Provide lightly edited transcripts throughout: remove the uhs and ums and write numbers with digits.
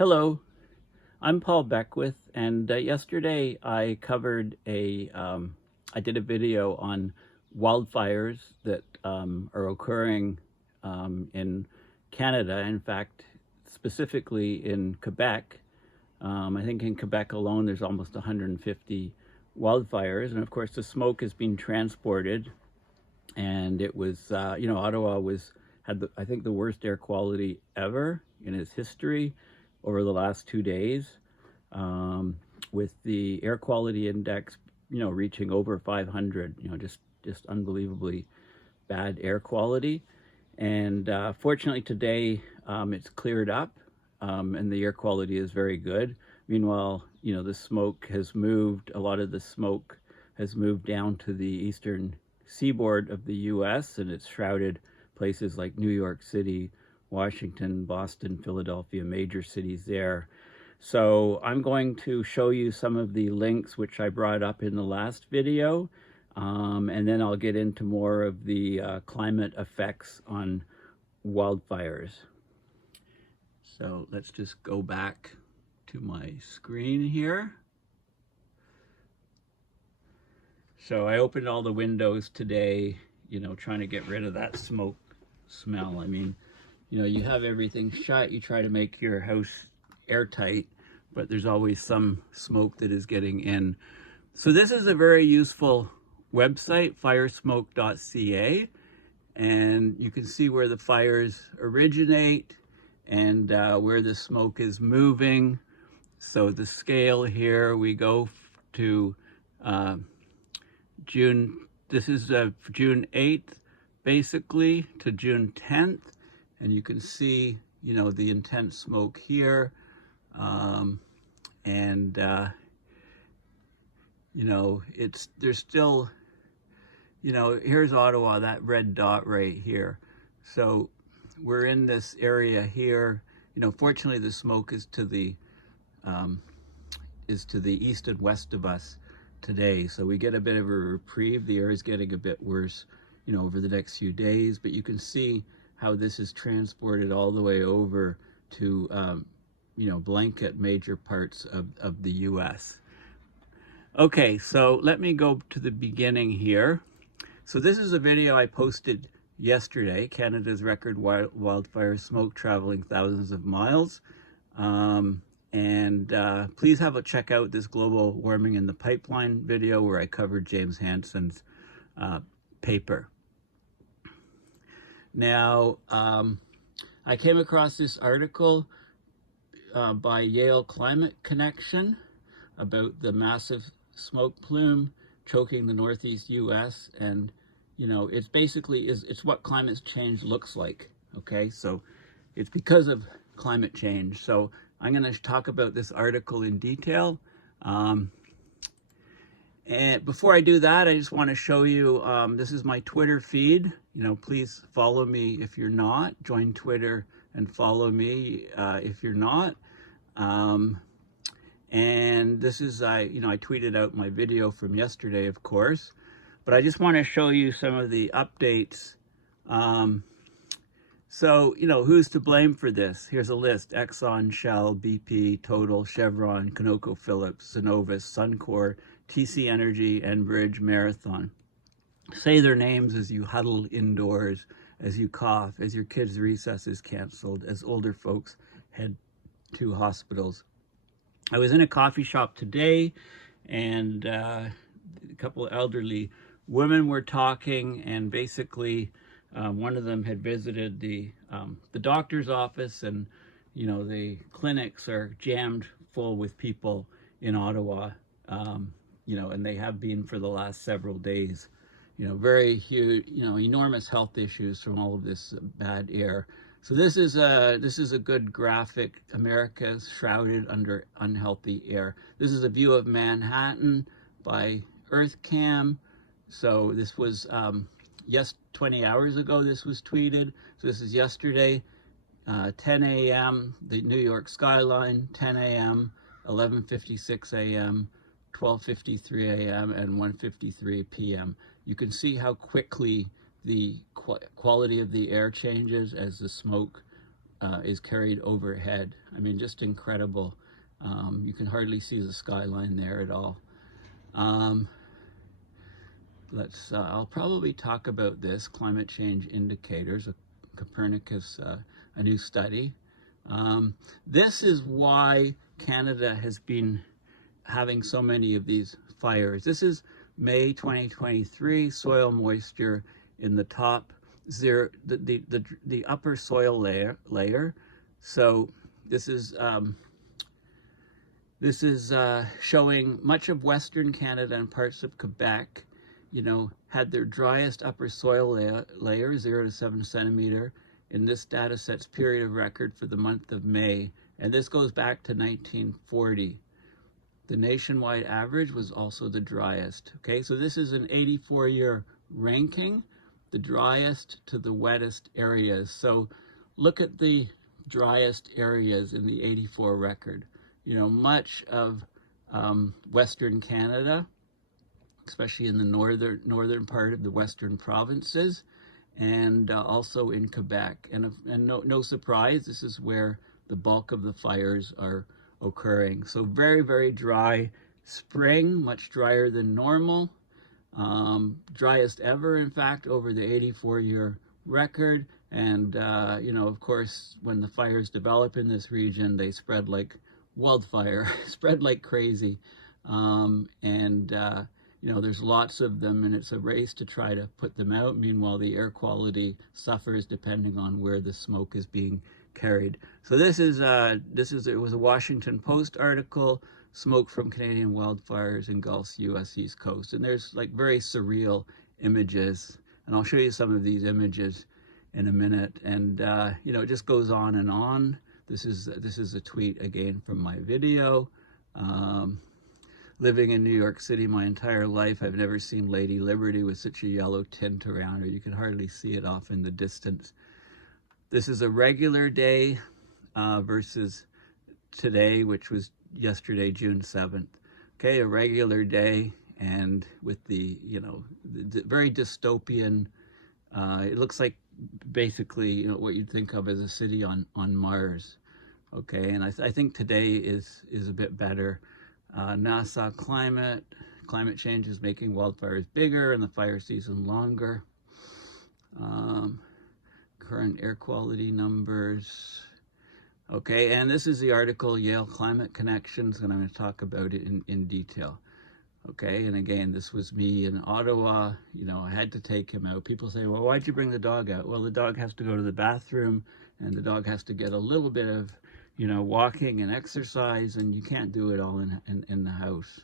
Hello, I'm Paul Beckwith, and yesterday I covered I did a video on wildfires that are occurring in Canada. In fact, specifically in Quebec. I think in Quebec alone there's almost 150 wildfires, and of course the smoke is being transported. And it was, Ottawa had I think the worst air quality ever in its history over the last 2 days, with the air quality index, reaching over 500, just unbelievably bad air quality. And fortunately today, it's cleared up, and the air quality is very good. Meanwhile, the smoke has moved, a lot of the smoke has moved down to the eastern seaboard of the US, and it's shrouded places like New York City, Washington, Boston, Philadelphia, major cities there. So I'm going to show you some of the links which I brought up in the last video, and then I'll get into more of the climate effects on wildfires. So let's just go back to my screen here. So I opened all the windows today, trying to get rid of that smoke smell. I mean, you have everything shut, you try to make your house airtight, but there's always some smoke that is getting in. So this is a very useful website, firesmoke.ca, and you can see where the fires originate and where the smoke is moving. So the scale here, we go to this is June 8th, basically, to June 10th. And you can see, the intense smoke here. There's still, here's Ottawa, that red dot right here. So we're in this area here. Fortunately the smoke is to the east and west of us today. So we get a bit of a reprieve. The air is getting a bit worse, over the next few days, but you can see how this is transported all the way over to, blanket major parts of the US. Okay, so let me go to the beginning here. So this is a video I posted yesterday, Canada's record wildfire smoke traveling thousands of miles. Please have a check out this global warming in the pipeline video where I covered James Hansen's paper. Now, I came across this article by Yale Climate Connection about the massive smoke plume choking the northeast US, and it's basically it's what climate change looks like. Okay, so it's because of climate change. So I'm going to talk about this article in detail. And before I do that, I just want to show you, this is my Twitter feed. Please follow me if you're not. Join Twitter and follow me if you're not. And this is, I tweeted out my video from yesterday, of course. But I just want to show you some of the updates. So, who's to blame for this? Here's a list: Exxon, Shell, BP, Total, Chevron, ConocoPhillips, Cenovus, Suncor, TC Energy, Enbridge, Marathon. Say their names as you huddle indoors, as you cough, as your kids' recess is canceled, as older folks head to hospitals. I was in a coffee shop today, and a couple of elderly women were talking, and basically one of them had visited the doctor's office, and the clinics are jammed full with people in Ottawa, and they have been for the last several days. Very huge, enormous health issues from all of this bad air. So this is a good graphic. America shrouded under unhealthy air. This is a view of Manhattan by EarthCam. So this was 20 hours ago. This was tweeted. So this is yesterday, 10 a.m. The New York skyline, 10 a.m., 11:56 a.m., 12:53 a.m., and 1:53 p.m. You can see how quickly the quality of the air changes as the smoke is carried overhead. I mean, just incredible. You can hardly see the skyline there at all. I'll probably talk about this, climate change indicators, Copernicus, a new study. This is why Canada has been having so many of these fires. This is May 2023, soil moisture in the top zero, the upper soil layer. So this is showing much of Western Canada and parts of Quebec, had their driest upper soil layer, 0 to 7 centimeter, in this data set's period of record for the month of May. And this goes back to 1940. The nationwide average was also the driest. Okay, so this is an 84-year ranking, the driest to the wettest areas. So look at the driest areas in the 84 record. Much of Western Canada, especially in the northern part of the western provinces, and also in Quebec. And no surprise, this is where the bulk of the fires are occurring. So very, very dry spring, much drier than normal. Driest ever, in fact, over the 84-year record. And, of course, when the fires develop in this region, they spread like wildfire, spread like crazy. There's lots of them, and it's a race to try to put them out. Meanwhile, the air quality suffers depending on where the smoke is being carried. So it was a Washington Post article, smoke from Canadian wildfires engulfs U.S. East Coast. And there's like very surreal images, and I'll show you some of these images in a minute. And it just goes on and on. This is a tweet again from my video. Living in New York City my entire life, I've never seen Lady Liberty with such a yellow tint around her. You can hardly see it off in the distance. This is a regular day versus today, which was yesterday, June 7th. Okay, a regular day, and with the very dystopian, it looks like basically what you'd think of as a city on Mars. Okay, and I think today is a bit better. NASA climate change is making wildfires bigger and the fire season longer. Current air quality numbers. Okay, and this is the article, Yale Climate Connections, and I'm going to talk about it in detail. Okay, and again, this was me in Ottawa. I had to take him out. People say, well, why'd you bring the dog out? Well, the dog has to go to the bathroom, and the dog has to get a little bit of walking and exercise, and you can't do it all in the house.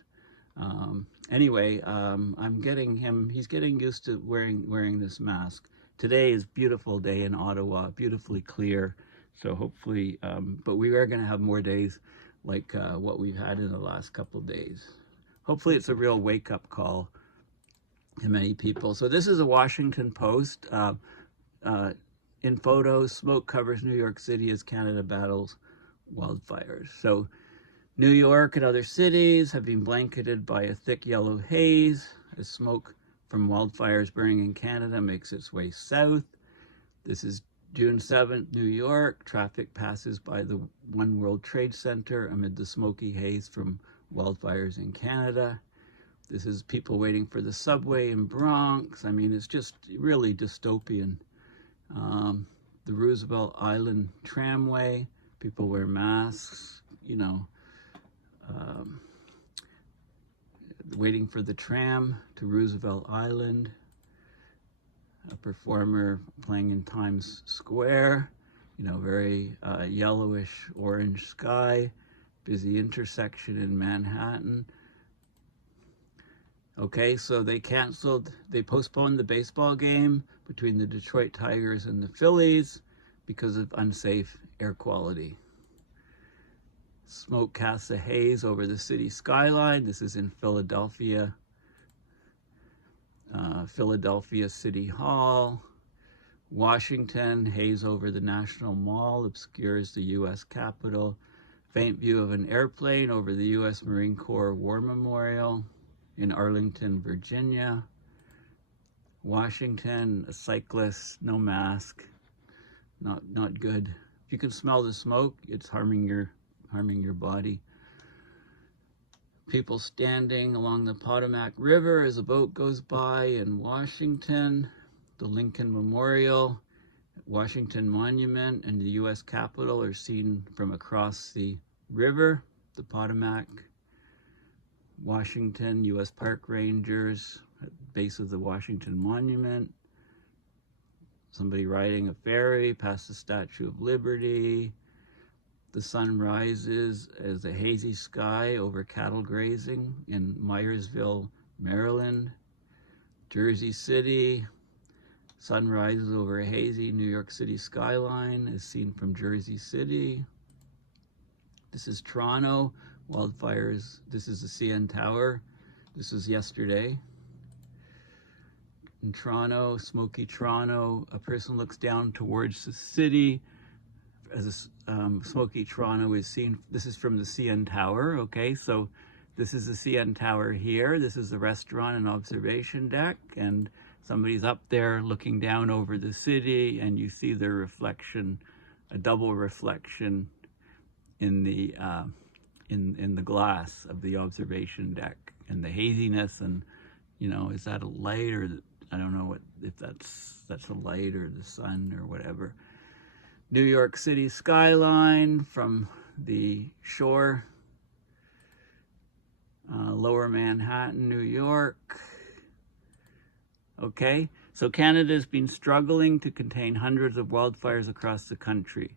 Anyway, I'm getting him, he's getting used to wearing this mask. Today is a beautiful day in Ottawa, beautifully clear. So hopefully, but we are going to have more days like what we've had in the last couple of days. Hopefully it's a real wake-up call to many people. So this is a Washington Post. In photos, smoke covers New York City as Canada battles wildfires. So New York and other cities have been blanketed by a thick yellow haze as smoke from wildfires burning in Canada makes its way south. This is June 7th, New York. Traffic passes by the One World Trade Center amid the smoky haze from wildfires in Canada. This is people waiting for the subway in Bronx. I mean, it's just really dystopian. The Roosevelt Island tramway, people wear masks, waiting for the tram to Roosevelt Island. A performer playing in Times Square, very yellowish orange sky, busy intersection in Manhattan. Okay, so they postponed the baseball game between the Detroit Tigers and the Phillies because of unsafe air quality. Smoke casts a haze over the city skyline. This is in Philadelphia. Philadelphia City Hall. Washington, haze over the National Mall obscures the U.S. Capitol. Faint view of an airplane over the U.S. Marine Corps War Memorial in Arlington, Virginia. Washington, a cyclist, no mask, not good. If you can smell the smoke, it's harming your body. People standing along the Potomac River as a boat goes by in Washington. The Lincoln Memorial, Washington Monument, and the U.S. Capitol are seen from across the river. The Potomac, Washington, U.S. Park Rangers at the base of the Washington Monument. Somebody riding a ferry past the Statue of Liberty. The sun rises as a hazy sky over cattle grazing in Myersville, Maryland. Jersey City, sun rises over a hazy New York City skyline as seen from Jersey City. This is Toronto, wildfires. This is the CN Tower. This was yesterday. In Toronto, smoky Toronto, a person looks down towards the city as smoky Toronto is seen. This is from the CN Tower, okay? So this is the CN Tower here. This is the restaurant and observation deck, and somebody's up there looking down over the city, and you see their reflection, a double reflection in the glass of the observation deck, and the haziness, and you know, is that a light, or I don't know if that's a light or the sun or whatever. New York City skyline from the shore, Lower Manhattan, New York. Okay, so Canada's been struggling to contain hundreds of wildfires across the country.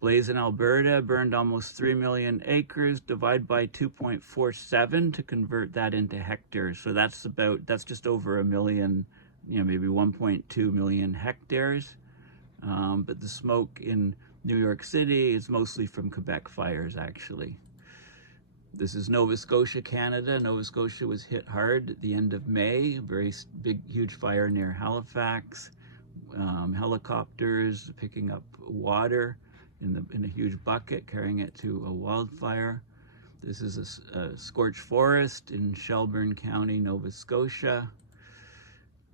Blaze in Alberta burned almost 3 million acres. Divide by 2.47 to convert that into hectares. So that's just over a million, you know, maybe 1.2 million hectares. But the smoke in New York City is mostly from Quebec fires, actually. This is Nova Scotia, Canada. Nova Scotia was hit hard at the end of May. A very big, huge fire near Halifax. Helicopters picking up water in a huge bucket, carrying it to a wildfire. This is a scorched forest in Shelburne County, Nova Scotia.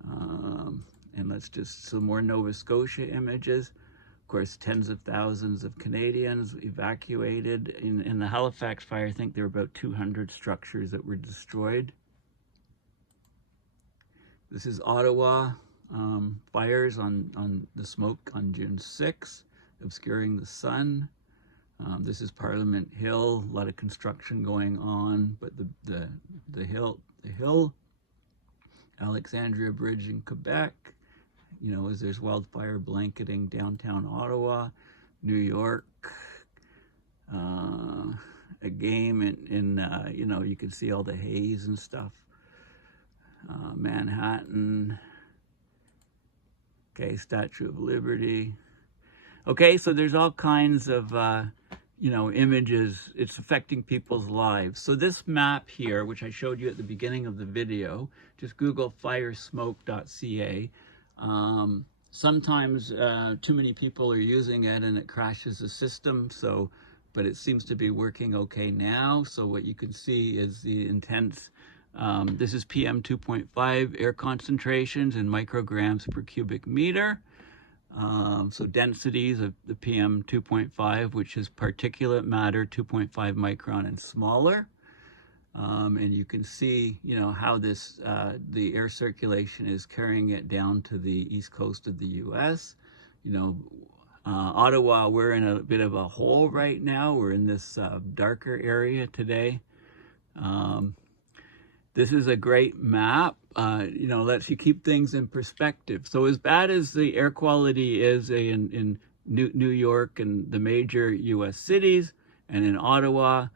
And let's just, some more Nova Scotia images. Of course, tens of thousands of Canadians evacuated. In the Halifax fire, I think there were about 200 structures that were destroyed. This is Ottawa, fires on the smoke on June 6th, obscuring the sun. This is Parliament Hill, a lot of construction going on, but the hill, Alexandria Bridge in Quebec, you know, as there's wildfire blanketing downtown Ottawa, New York, a game in you know, you can see all the haze and stuff. Manhattan, okay, Statue of Liberty. Okay, so there's all kinds of, you know, images. It's affecting people's lives. So this map here, which I showed you at the beginning of the video, just Google firesmoke.ca. Sometimes too many people are using it and it crashes the system. So, but it seems to be working okay now. So what you can see is the intense, this is PM 2.5 air concentrations in micrograms per cubic meter. So densities of the PM 2.5, which is particulate matter 2.5 micron and smaller. And you can see, you know, how this, the air circulation is carrying it down to the east coast of the US. You know, Ottawa, we're in a bit of a hole right now. We're in this darker area today. This is a great map, you know, lets you keep things in perspective. So as bad as the air quality is in New York and the major US cities and in Ottawa,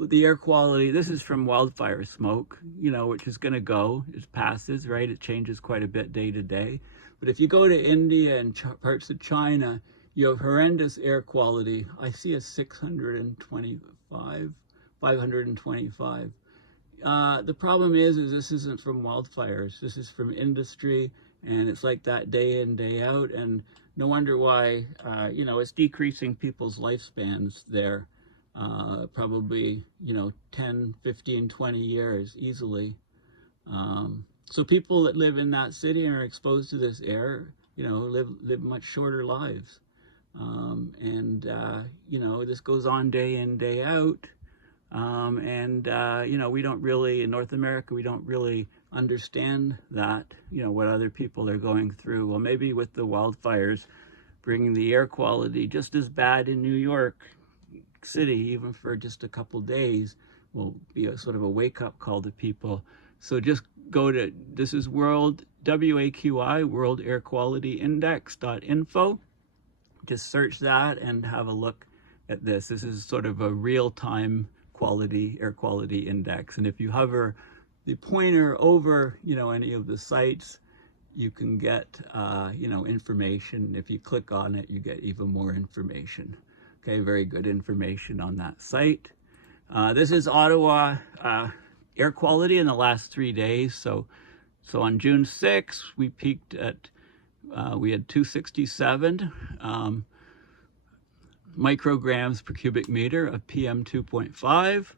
the air quality, this is from wildfire smoke, you know, which is going to go, it passes, right? It changes quite a bit day to day. But if you go to India and parts of China, you have horrendous air quality. I see a 625, 525. The problem is this isn't from wildfires. This is from industry, and it's like that day in, day out. And no wonder why, you know, it's decreasing people's lifespans there. Probably, you know, 10, 15, 20 years easily. So people that live in that city and are exposed to this air, you know, live much shorter lives. You know, this goes on day in, day out. You know, we don't really, in North America, we don't really understand that, you know, what other people are going through. Well, maybe with the wildfires bringing the air quality just as bad in New York City, even for just a couple days, will be a sort of a wake-up call to people. So just go to, this is World, WAQI, World Air Quality Index.info. Just search that and have a look at this. This is sort of a real-time air quality index. And if you hover the pointer over, you know, any of the sites, you can get, you know, information. If you click on it, you get even more information. Okay, very good information on that site. This is Ottawa air quality in the last 3 days. So on June 6th, we peaked at, we had 267 micrograms per cubic meter of PM 2.5.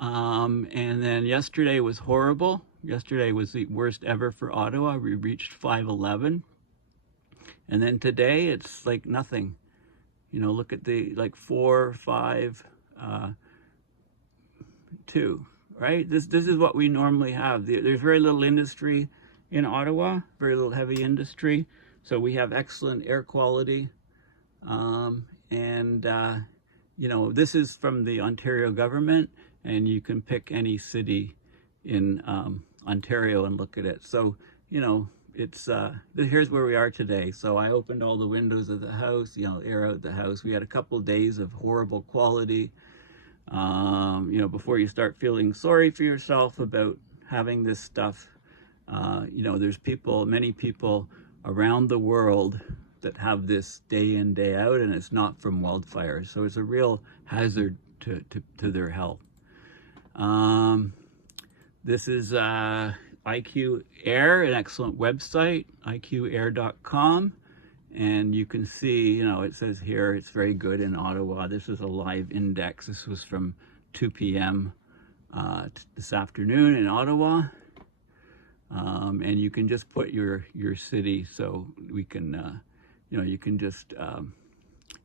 And then yesterday was horrible. Yesterday was the worst ever for Ottawa. We reached 511. And then today it's like nothing. You know, look at the like 4, 5, 2, right? This is what we normally have. There's very little industry in Ottawa, very little heavy industry. So we have excellent air quality. You know, this is from the Ontario government, and you can pick any city in Ontario and look at it. So, you know, it's here's where we are today. So I opened all the windows of the house, you know, air out the house. We had a couple of days of horrible quality. You know, before you start feeling sorry for yourself about having this stuff, you know, there's many people around the world that have this day in, day out, and it's not from wildfires. So it's a real hazard to their health. This is IQ Air, an excellent website, iqair.com. And you can see, you know, it says here it's very good in Ottawa. This is a live index. This was from 2 p.m. This afternoon in Ottawa. And you can just put your city, so we can, you know, you can just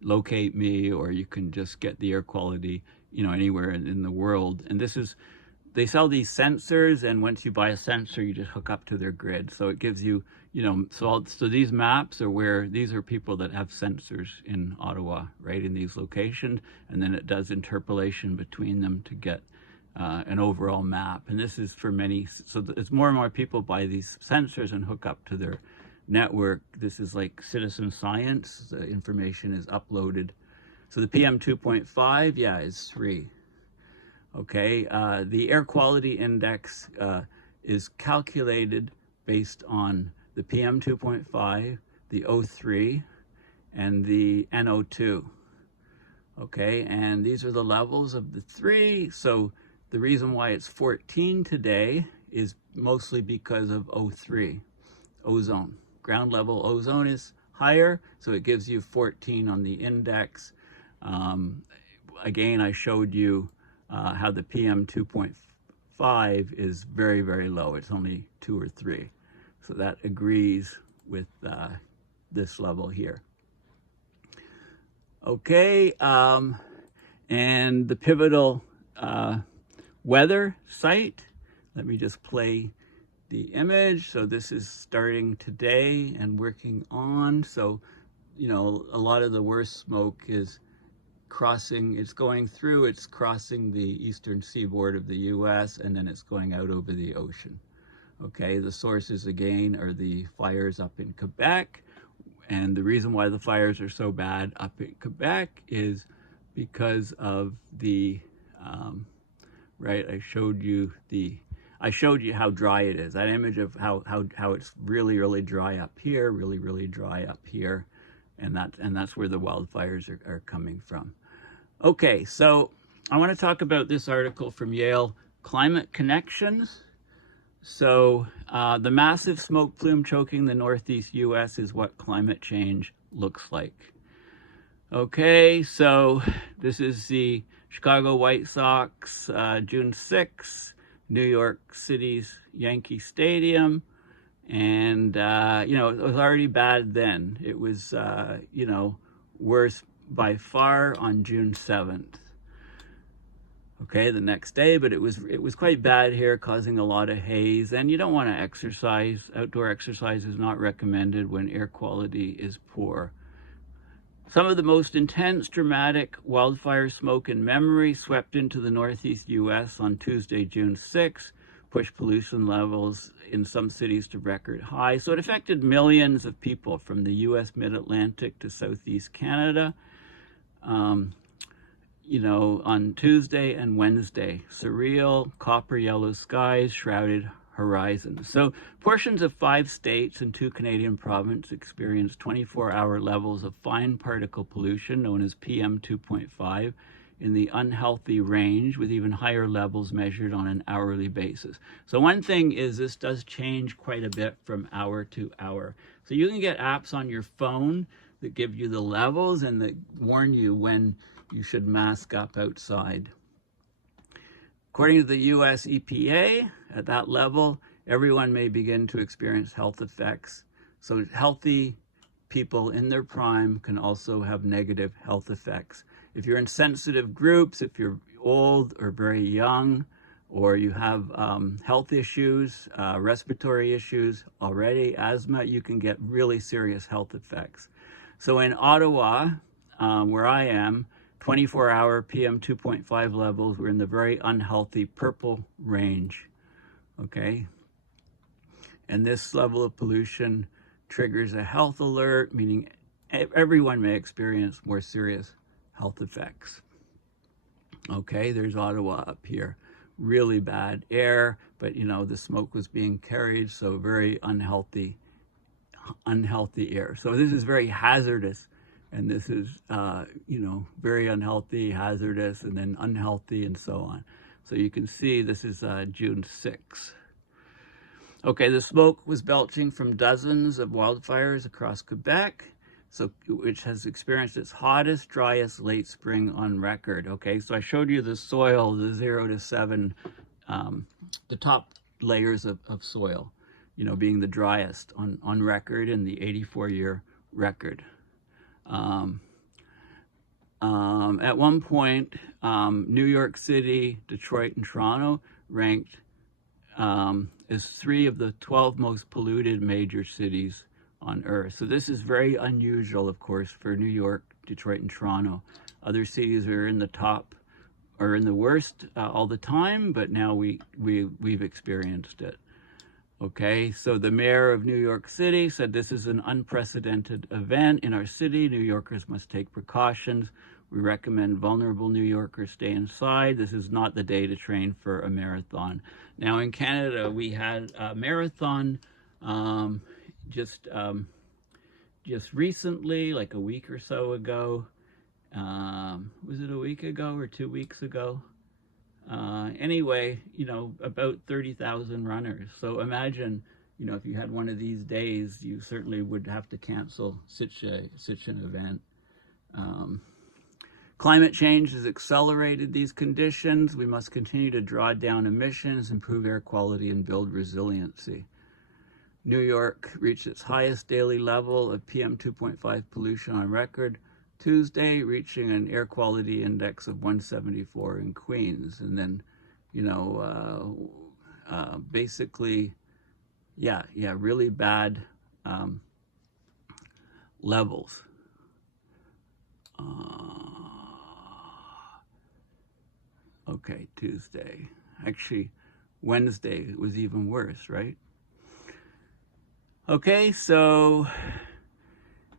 locate me, or you can just get the air quality, you know, anywhere in the world. And this is, they sell these sensors, and once you buy a sensor, you just hook up to their grid. So it gives you, you know, so these maps are where, these are people that have sensors in Ottawa, right, in these locations, and then it does interpolation between them to get an overall map. And this is for many, so as more and more people buy these sensors and hook up to their network, this is like citizen science. The information is uploaded. So the PM 2.5, yeah, is 3. Okay, the air quality index is calculated based on the PM 2.5, the O3, and the NO2. Okay, and these are the levels of the 3. So the reason why it's 14 today is mostly because of O3, ozone. Ground level ozone is higher, so it gives you 14 on the index. Again, I showed you how the PM 2.5 is very, very low. It's only 2 or 3. So that agrees with this level here. Okay, and the pivotal weather site. Let me just play the image. So this is starting today and working on. So, you know, a lot of the worst smoke is crossing, it's going through, it's crossing the eastern seaboard of the US, and then it's going out over the ocean. Okay, the sources again are the fires up in Quebec. And the reason why the fires are so bad up in Quebec is because of the, right, I showed you how dry it is. That image of how it's really, really dry up here, really, really dry up here. And that's where the wildfires are coming from. Okay, so I want to talk about this article from Yale, Climate Connections. So the massive smoke plume choking the northeast US is what climate change looks like. Okay, so this is the Chicago White Sox, June 6th, New York City's Yankee Stadium. And, you know, it was already bad then. It was, you know, worse by far on June 7th. Okay, the next day, but it was quite bad here, causing a lot of haze, and you don't want to exercise. Outdoor exercise is not recommended when air quality is poor. Some of the most intense, dramatic wildfire smoke in memory swept into the northeast U.S. on Tuesday, June 6, pushed pollution levels in some cities to record highs. So it affected millions of people from the U.S. mid-Atlantic to southeast Canada. You know, on Tuesday and Wednesday, surreal copper yellow skies, shrouded horizons. So portions of 5 states and 2 Canadian provinces experienced 24-hour levels of fine particle pollution, known as PM 2.5, in the unhealthy range, with even higher levels measured on an hourly basis. So one thing is this does change quite a bit from hour to hour. So you can get apps on your phone that give you the levels and that warn you when you should mask up outside. According to the US EPA, at that level, everyone may begin to experience health effects. So healthy people in their prime can also have negative health effects. If you're in sensitive groups, if you're old or very young, or you have health issues, respiratory issues already, asthma, you can get really serious health effects. So in Ottawa, where I am, 24-hour PM 2.5 levels were in the very unhealthy purple range, okay? And this level of pollution triggers a health alert, meaning everyone may experience more serious health effects. Okay, there's Ottawa up here. Really bad air, but you know, the smoke was being carried, so very unhealthy air. So this is very hazardous. And this is, you know, very unhealthy, hazardous, and then unhealthy, and so on. So you can see this is June 6. Okay, the smoke was belching from dozens of wildfires across Quebec, so which has experienced its hottest, driest late spring on record. Okay, so I showed you the soil, the 0 to 7, the top layers of soil, you know, being the driest on record in the 84-year record. At one point, New York City, Detroit, and Toronto ranked as 3 of the 12 most polluted major cities on Earth. So this is very unusual, of course, for New York, Detroit, and Toronto. Other cities are in the top, or in the worst all the time, but now we've experienced it. Okay, so the mayor of New York City said this is an unprecedented event in our city. New Yorkers must take precautions. We recommend vulnerable New Yorkers stay inside. This is not the day to train for a marathon. Now in Canada, we had a marathon just recently, like a week or so ago. Was it a week ago or 2 weeks ago? Anyway, you know, about 30,000 runners. So imagine, you know, if you had one of these days, you certainly would have to cancel such an event. Climate change has accelerated these conditions. We must continue to draw down emissions, improve air quality, and build resiliency. New York reached its highest daily level of PM 2.5 pollution on record Tuesday, reaching an air quality index of 174 in Queens. And then, you know, basically, yeah, really bad levels. Okay, Tuesday. Actually, Wednesday was even worse, right? Okay, so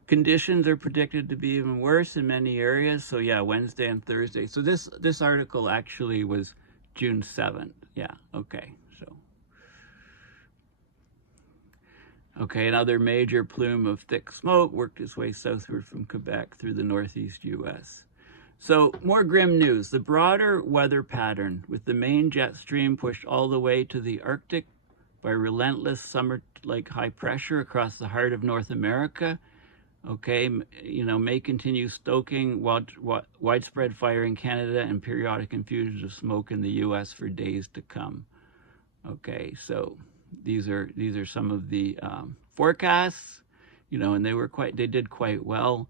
conditions are predicted to be even worse in many areas. So yeah, Wednesday and Thursday. So this article actually was June 7th. Yeah, okay. So okay, another major plume of thick smoke worked its way southward from Quebec through the northeast US. So more grim news. The broader weather pattern, with the main jet stream pushed all the way to the Arctic by relentless summer-like high pressure across the heart of North America, okay, you know, may continue stoking widespread fire in Canada and periodic infusions of smoke in the US for days to come. Okay, so these are some of the forecasts, you know, and they did quite well.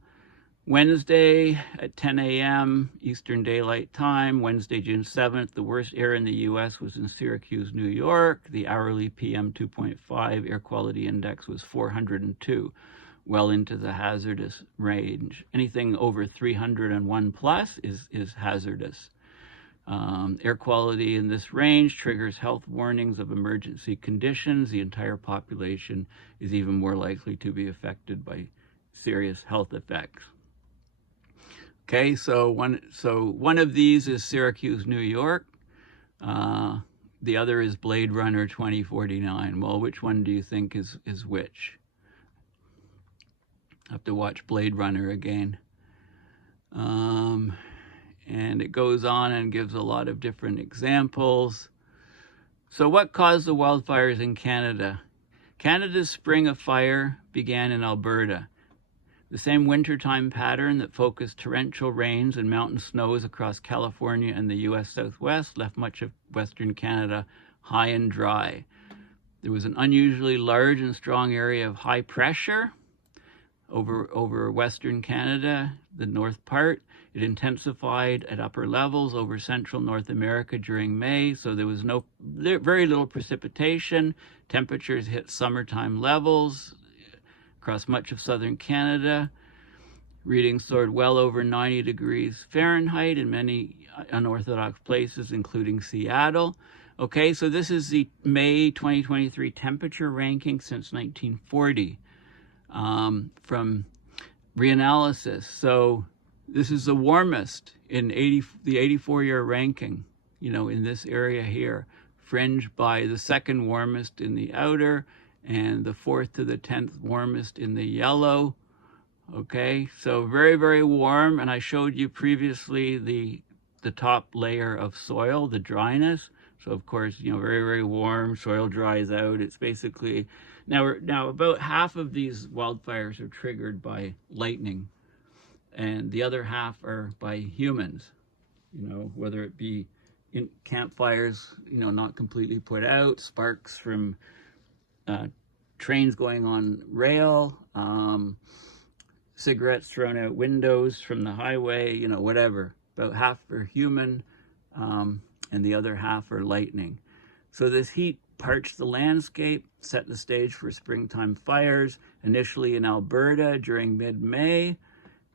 Wednesday at 10 a.m. Eastern Daylight Time, Wednesday, June 7th, the worst air in the U.S. was in Syracuse, New York. The hourly PM 2.5 air quality index was 402, well into the hazardous range. Anything over 301 plus is hazardous. Air quality in this range triggers health warnings of emergency conditions. The entire population is even more likely to be affected by serious health effects. Okay, so one of these is Syracuse, New York. The other is Blade Runner 2049. Well, which one do you think is which? I have to watch Blade Runner again. And it goes on and gives a lot of different examples. So what caused the wildfires in Canada? Canada's spring of fire began in Alberta. The same wintertime pattern that focused torrential rains and mountain snows across California and the U.S. Southwest left much of Western Canada high and dry. There was an unusually large and strong area of high pressure over Western Canada, the north part. It intensified at upper levels over central North America during May, so there was very little precipitation. Temperatures hit summertime levels across much of southern Canada. Readings soared well over 90 degrees Fahrenheit in many unorthodox places, including Seattle. Okay, so this is the May 2023 temperature ranking since 1940 from reanalysis. So this is the warmest in the 84-year ranking, in this area here, fringed by the second warmest in the outer and the 4th to the 10th warmest in the yellow. Okay, so very, very warm. And I showed you previously the top layer of soil, the dryness. So of course, very, very warm, soil dries out. It's basically, now about half of these wildfires are triggered by lightning, and the other half are by humans, whether it be in campfires, not completely put out, sparks from trains going on rail, cigarettes thrown out windows from the highway, whatever. About half are human, and the other half are lightning. So this heat parched the landscape, set the stage for springtime fires, initially in Alberta during mid-May,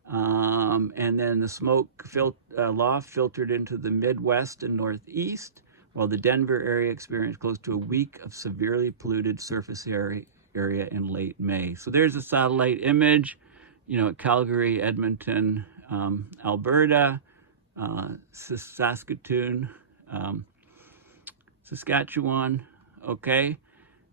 and then the smoke loft filtered into the Midwest and Northeast, while the Denver area experienced close to a week of severely polluted surface area in late May. So there's a satellite image, at Calgary, Edmonton, Alberta, Saskatoon, Saskatchewan. Okay,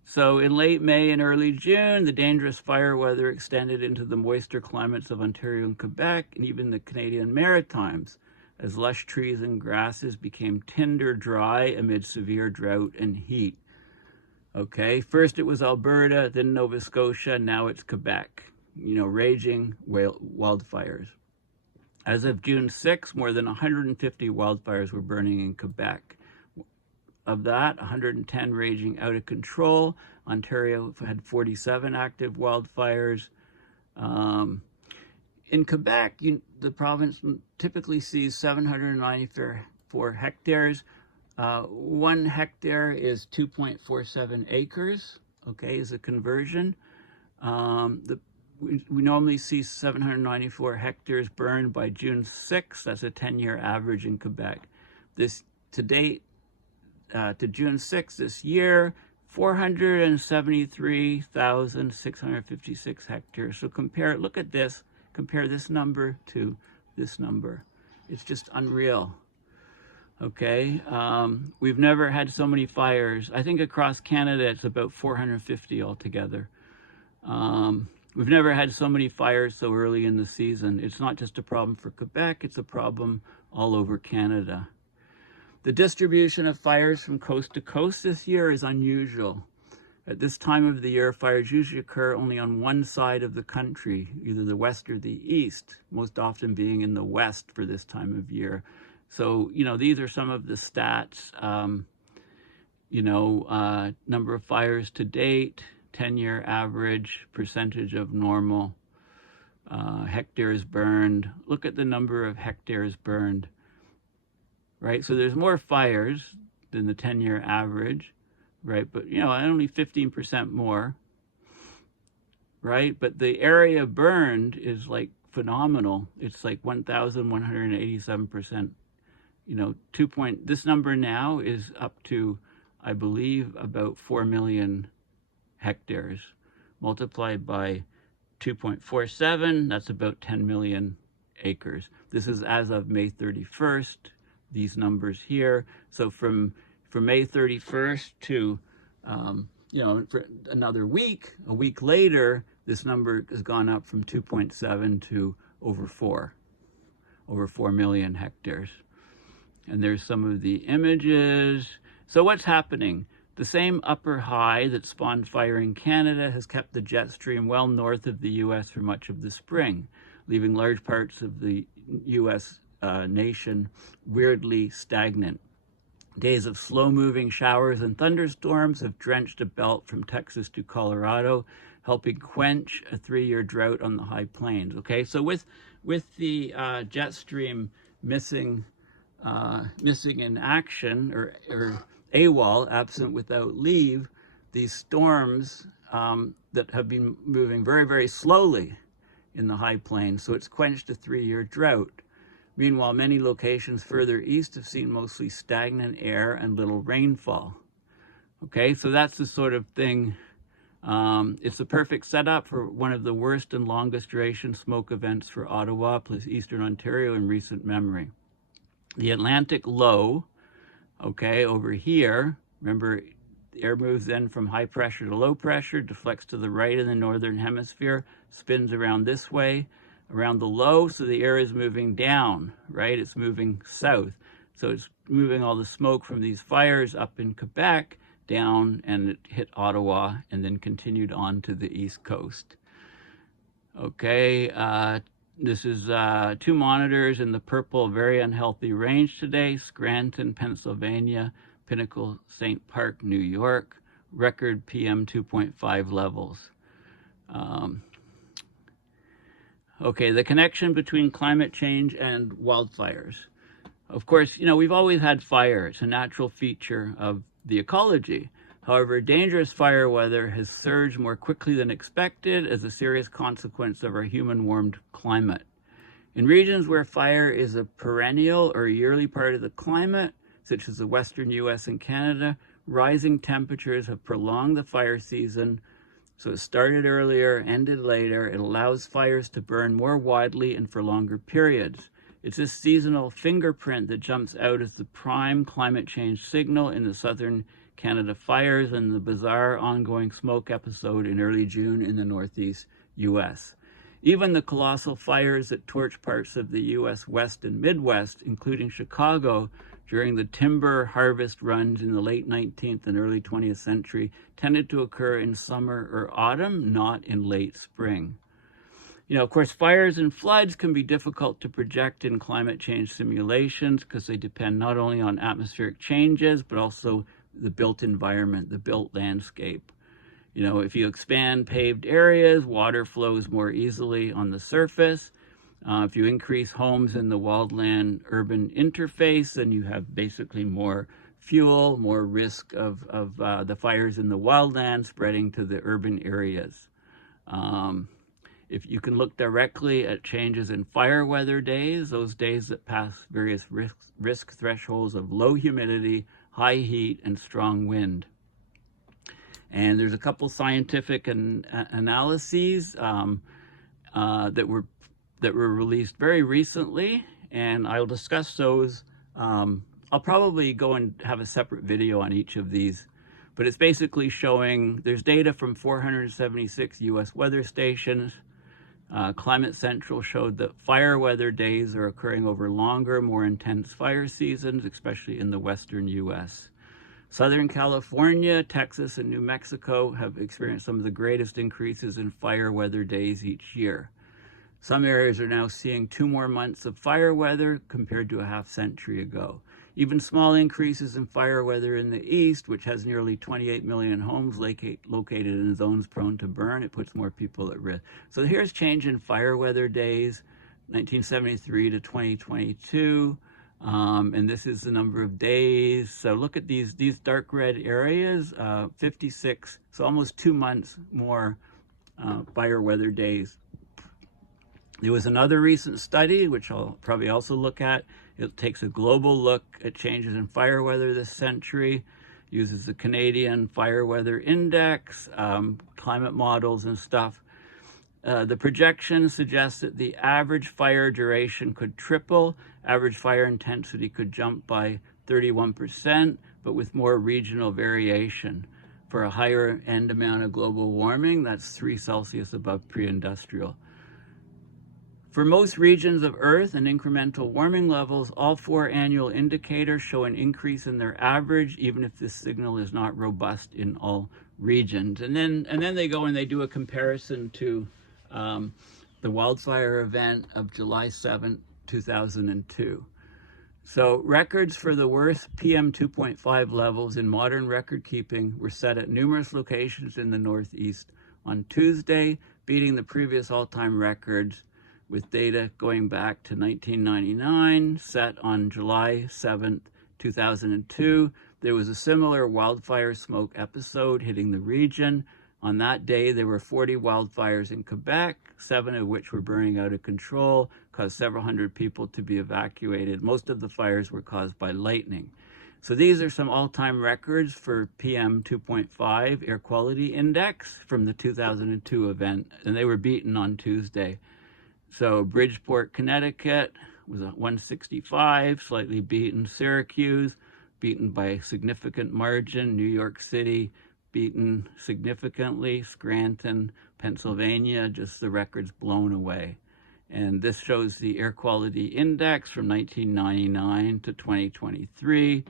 so in late May and early June, the dangerous fire weather extended into the moister climates of Ontario and Quebec, and even the Canadian Maritimes, as lush trees and grasses became tinder dry amid severe drought and heat. Okay, first it was Alberta, then Nova Scotia, now it's Quebec, raging wildfires. As of June 6, more than 150 wildfires were burning in Quebec. Of that, 110 raging out of control. Ontario had 47 active wildfires. In Quebec, the province typically sees 794 hectares. 1 hectare is 2.47 acres, okay, is a conversion. We normally see 794 hectares burned by June 6th. That's a 10-year average in Quebec. This, to date, to June 6th this year, 473,656 hectares. So look at this, compare this number to this number. It's just unreal. Okay, we've never had so many fires. I think across Canada it's about 450 altogether. We've never had so many fires so early in the season. It's not just a problem for Quebec, it's a problem all over Canada. The distribution of fires from coast to coast this year is unusual. At this time of the year, fires usually occur only on one side of the country, either the west or the east, most often being in the west for this time of year. So, these are some of the stats, number of fires to date, 10-year average, percentage of normal. hectares burned. Look at the number of hectares burned, right? So there's more fires than the 10-year average, right? But, you know, only 15% more, right? But the area burned is like phenomenal. It's like 1,187%. You know, this number now is up to, I believe, about 4 million hectares. Multiplied by 2.47, that's about 10 million acres. This is as of May 31st, these numbers here. So from May 31st to, you know, for another week, a week later, this number has gone up from 2.7 to over 4 million hectares. And there's some of the images. So what's happening? The same upper high that spawned fire in Canada has kept the jet stream well north of the U.S. for much of the spring, leaving large parts of the U.S. Nation weirdly stagnant. Days of slow-moving showers and thunderstorms have drenched a belt from Texas to Colorado, helping quench a 3-year drought on the high plains. Okay, so with the jet stream missing in action, or AWOL, absent without leave, these storms that have been moving very, very slowly in the high plains, so it's quenched a 3-year drought. Meanwhile, many locations further east have seen mostly stagnant air and little rainfall. Okay, so that's the sort of thing. It's a perfect setup for one of the worst and longest duration smoke events for Ottawa plus Eastern Ontario in recent memory. The Atlantic low, okay, over here, remember, the air moves in from high pressure to low pressure, deflects to the right in the northern hemisphere, spins around this way, around the low, so the air is moving down, right? It's moving south. So it's moving all the smoke from these fires up in Quebec down, and it hit Ottawa and then continued on to the east coast. Okay, this is 2 monitors in the purple, very unhealthy range today. Scranton, Pennsylvania, Pinnacle St. Park, New York, record PM 2.5 levels. Okay, the connection between climate change and wildfires. Of course, you know, we've always had fire. It's a natural feature of the ecology. However, dangerous fire weather has surged more quickly than expected as a serious consequence of our human-warmed climate. In regions where fire is a perennial or yearly part of the climate, such as the western US and Canada, rising temperatures have prolonged the fire season. So it started earlier, ended later. It allows fires to burn more widely and for longer periods. It's this seasonal fingerprint that jumps out as the prime climate change signal in the southern Canada fires and the bizarre ongoing smoke episode in early June in the northeast US. Even the colossal fires that torch parts of the US West and Midwest, including Chicago, during the timber harvest runs in the late 19th and early 20th century, tended to occur in summer or autumn, not in late spring. You know, of course, fires and floods can be difficult to project in climate change simulations because they depend not only on atmospheric changes, but also the built environment, the built landscape. You know, if you expand paved areas, water flows more easily on the surface. If you increase homes in the wildland-urban interface, then you have basically more fuel, more risk of the fires in the wildland spreading to the urban areas. If you can look directly at changes in fire weather days, those days that pass various risk thresholds of low humidity, high heat, and strong wind. And there's a couple scientific analyses that were released very recently, and I'll discuss those. I'll probably go and have a separate video on each of these, but it's basically showing there's data from 476 US weather stations. Climate Central showed that fire weather days are occurring over longer, more intense fire seasons, especially in the western US. Southern California, Texas, and New Mexico have experienced some of the greatest increases in fire weather days each year. Some areas are now seeing 2 more months of fire weather compared to a half century ago. Even small increases in fire weather in the east, which has nearly 28 million homes located in zones prone to burn, it puts more people at risk. So here's change in fire weather days, 1973 to 2022. And this is the number of days. So look at these dark red areas, 56, so almost 2 months more fire weather days. There was another recent study, which I'll probably also look at. It takes a global look at changes in fire weather this century, uses the Canadian Fire Weather Index, climate models and stuff. The projection suggests that the average fire duration could triple, average fire intensity could jump by 31%, but with more regional variation. For a higher end amount of global warming, that's 3 Celsius above pre-industrial. For most regions of Earth and incremental warming levels, all 4 annual indicators show an increase in their average, even if this signal is not robust in all regions. And then they go and they do a comparison to the wildfire event of July 7th, 2002. So records for the worst PM 2.5 levels in modern record keeping were set at numerous locations in the Northeast on Tuesday, beating the previous all-time records, with data going back to 1999, set on July 7th, 2002. There was a similar wildfire smoke episode hitting the region. On that day, there were 40 wildfires in Quebec, 7 of which were burning out of control, caused several hundred people to be evacuated. Most of the fires were caused by lightning. So these are some all-time records for PM 2.5 air quality index from the 2002 event, and they were beaten on Tuesday. So Bridgeport, Connecticut was at 165, slightly beaten. Syracuse, beaten by a significant margin. New York City, beaten significantly. Scranton, Pennsylvania, just the records blown away. And this shows the air quality index from 1999 to 2023.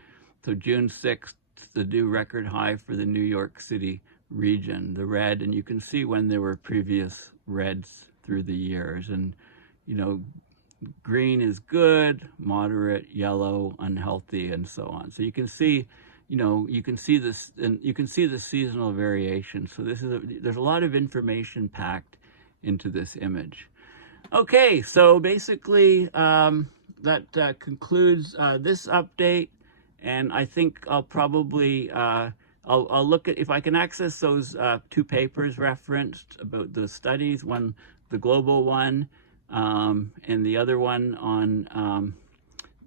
So June 6th, the new record high for the New York City region, the red, and you can see when there were previous reds through the years. And you know, green is good, moderate, yellow, unhealthy, and so on. So you can see, you know, you can see this, and you can see the seasonal variation. So this is there's a lot of information packed into this image. Okay, so basically that concludes this update, and I think I'll probably I'll look at if I can access those 2 papers referenced about the studies, one, the global one, and the other one on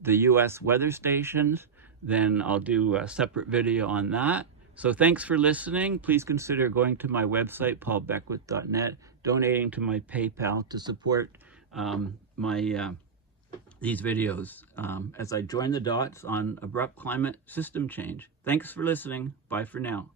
the US weather stations. Then I'll do a separate video on that. So thanks for listening. Please consider going to my website, paulbeckwith.net, donating to my PayPal to support these videos as I join the dots on abrupt climate system change. Thanks for listening. Bye for now.